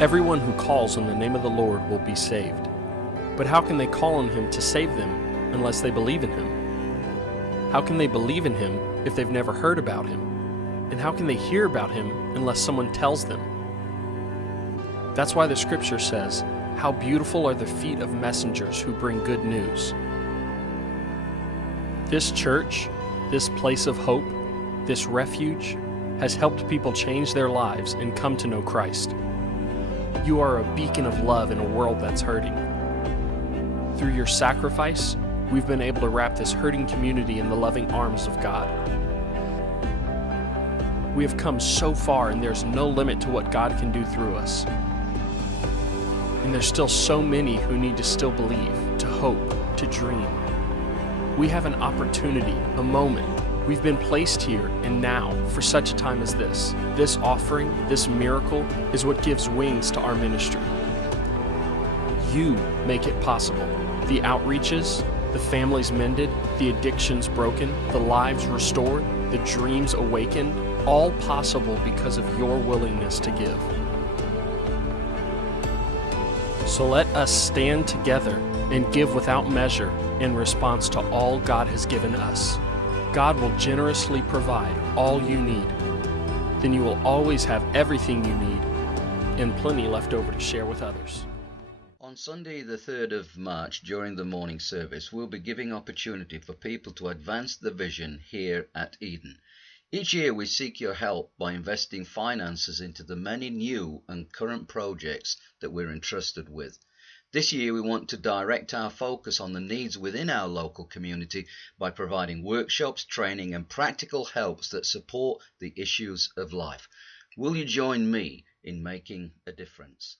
Everyone who calls on the name of the Lord will be saved. But how can they call on him to save them unless they believe in him? How can they believe in him if they've never heard about him? And how can they hear about him unless someone tells them? That's why the scripture says, "How beautiful are the feet of messengers who bring good news." This church, this place of hope, this refuge, has helped people change their lives and come to know Christ. You are a beacon of love in a world that's hurting. Through your sacrifice, we've been able to wrap this hurting community in the loving arms of God. We have come so far, and there's no limit to what God can do through us. And there's still so many who need to still believe, to hope, to dream. We have an opportunity, a moment. We've been placed here and now for such a time as this. This offering, this miracle, is what gives wings to our ministry. You make it possible. The outreaches, the families mended, the addictions broken, the lives restored, the dreams awakened, all possible because of your willingness to give. So let us stand together and give without measure in response to all God has given us. God will generously provide all you need. Then you will always have everything you need and plenty left over to share with others. On Sunday the 3rd of March, during the morning service, we'll be giving opportunity for people to advance the vision here at Eden. Each year we seek your help by investing finances into the many new and current projects that we're entrusted with. This year we want to direct our focus on the needs within our local community by providing workshops, training and practical helps that support the issues of life. Will you join me in making a difference?